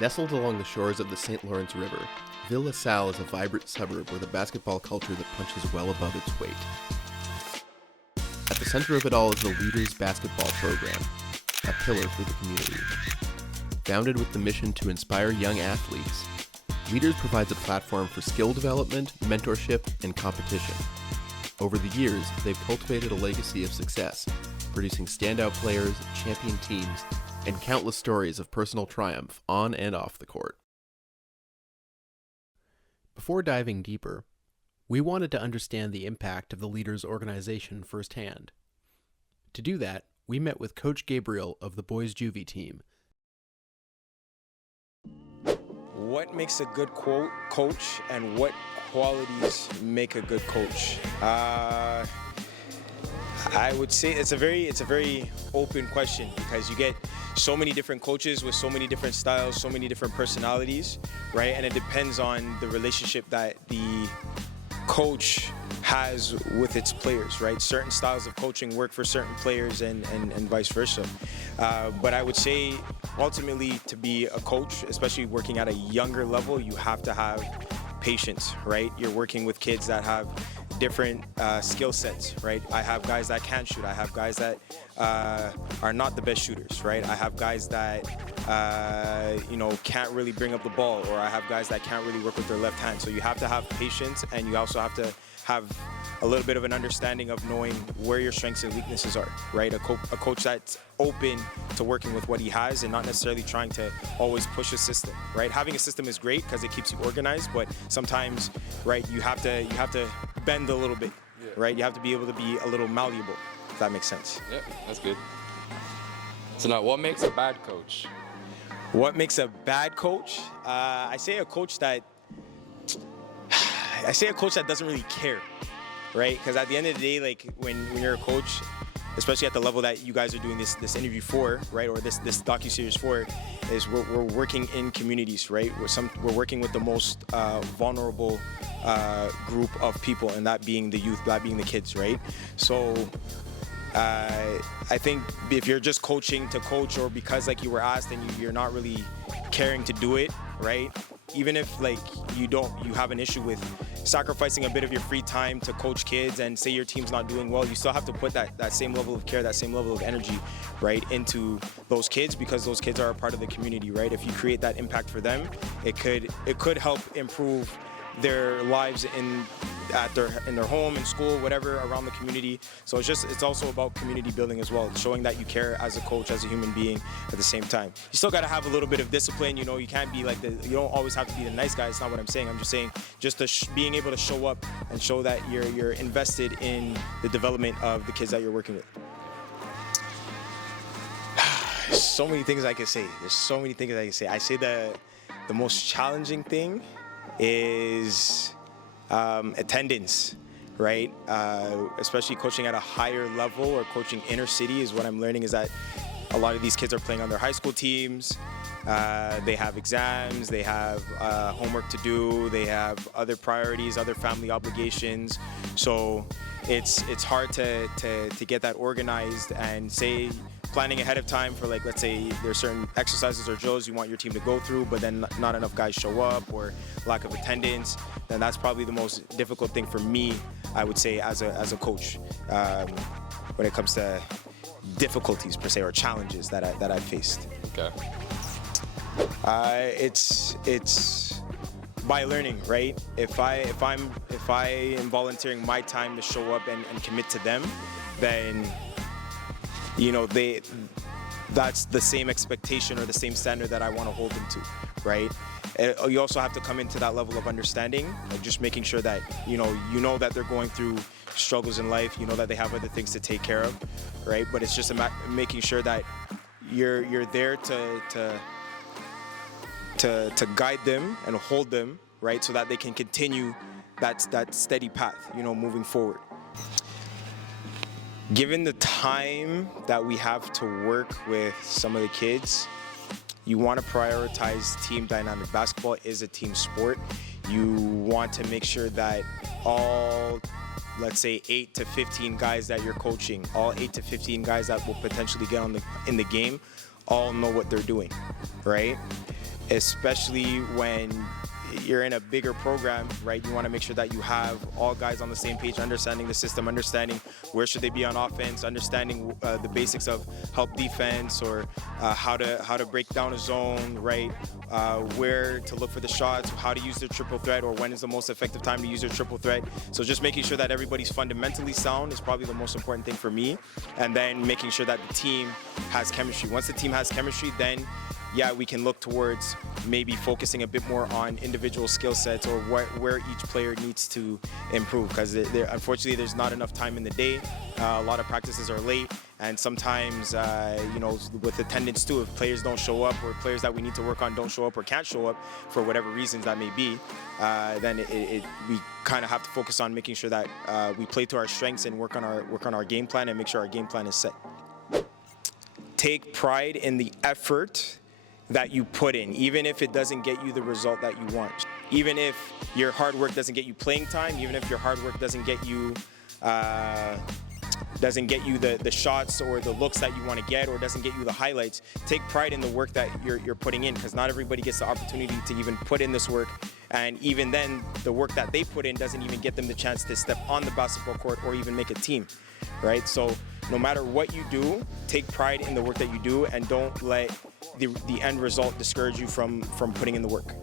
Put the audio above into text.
Nestled along the shores of the St. Lawrence River, Ville La Salle is a vibrant suburb with a basketball culture that punches well above its weight. At the center of it all is the Leaders basketball program, a pillar for the community. Founded with the mission to inspire young athletes, Leaders provides a platform for skill development, mentorship, and competition. Over the years, they've cultivated a legacy of success, producing standout players, champion teams, and countless stories of personal triumph on and off the court. Before diving deeper, we wanted to understand the impact of the Leaders organization firsthand. To do that, we met with Coach Gabriel of the boys Juvi team. What makes a good coach and what qualities make a good coach? I would say it's a very open question because you get so many different coaches with so many different styles, so many different personalities, right? And it depends on the relationship that the coach has with its players, right? Certain styles of coaching work for certain players and vice versa. But I would say ultimately to be a coach, especially working at a younger level, you have to have patience, right? You're working with kids that have different skill sets, right? I have guys that can't shoot. I have guys that are not the best shooters, right? I have guys that can't really bring up the ball, or I have guys that can't really work with their left hand. So you have to have patience, and you also have to have a little bit of an understanding of knowing where your strengths and weaknesses are, right? A coach that's open to working with what he has and not necessarily trying to always push a system, right? Having a system is great because it keeps you organized, but sometimes, right, you have to bend a little bit, right? You have to be able to be a little malleable, if that makes sense. Yeah, that's good. So now, what makes a bad coach? What makes a bad coach? I say a coach that doesn't really care, right? Because at the end of the day, like when you're a coach, especially at the level that you guys are doing this interview for, right, or this docuseries for, is we're working in communities, right? We're working with the most vulnerable group of people, and that being the youth, that being the kids, right? So I think if you're just coaching to coach, or because like you were asked and you're not really caring to do it, right? Even if like you have an issue with sacrificing a bit of your free time to coach kids, and say your team's not doing well, you still have to put that same level of care, that same level of energy, right, into those kids, because those kids are a part of the community, right? If you create that impact for them, it could help improve their lives in their home, in school, whatever, around the community. So it's also about community building as well. It's showing that you care as a coach, as a human being at the same time. You still got to have a little bit of discipline. You know, you can't be like you don't always have to be the nice guy. It's not what I'm saying. I'm just saying being able to show up and show that you're invested in the development of the kids that you're working with. So many things I can say. There's so many things I can say. I say the most challenging thing is attendance, right? Especially coaching at a higher level, or coaching inner city, is what I'm learning is that a lot of these kids are playing on their high school teams. They have exams, they have homework to do, they have other priorities, other family obligations. So it's hard to get that organized, and say planning ahead of time for, like, let's say there's certain exercises or drills you want your team to go through, but then not enough guys show up, or lack of attendance, then that's probably the most difficult thing for me, I would say, as a coach, when it comes to difficulties per se, or challenges that I've faced. Okay. It's by learning, right? If I am volunteering my time to show up and commit to them, then that's the same expectation or the same standard that I want to hold them to, right? You also have to come into that level of understanding, like just making sure that you know that they're going through struggles in life, that they have other things to take care of, right? But it's just making sure that you're there to guide them and hold them, right, so that they can continue that steady path, moving forward. Given the time that we have to work with some of the kids, you want to prioritize team dynamic. Basketball is a team sport. You want to make sure that all, let's say, 8 to 15 guys that you're coaching, all 8 to 15 guys that will potentially get in the game, all know what they're doing, right? especially when you're in a bigger program, right? You want to make sure that you have all guys on the same page, understanding the system, understanding where should they be on offense, understanding the basics of help defense, or how to break down a zone, right? Where to look for the shots, how to use their triple threat, or when is the most effective time to use their triple threat. So just making sure that everybody's fundamentally sound is probably the most important thing for me. And then making sure that the team has chemistry. Once the team has chemistry, then yeah, we can look towards maybe focusing a bit more on individual skill sets, or where each player needs to improve, because unfortunately there's not enough time in the day. A lot of practices are late, and sometimes with attendance too, if players don't show up, or players that we need to work on don't show up or can't show up for whatever reasons that may be, then we kind of have to focus on making sure that we play to our strengths and work on our game plan and make sure our game plan is set. Take pride in the effort that you put in, even if it doesn't get you the result that you want. Even if your hard work doesn't get you playing time, even if your hard work doesn't get you the shots or the looks that you want to get, or doesn't get you the highlights, take pride in the work that you're putting in, because not everybody gets the opportunity to even put in this work. And even then, the work that they put in doesn't even get them the chance to step on the basketball court or even make a team, right? So no matter what you do, take pride in the work that you do, and don't let the end result discourage you from putting in the work.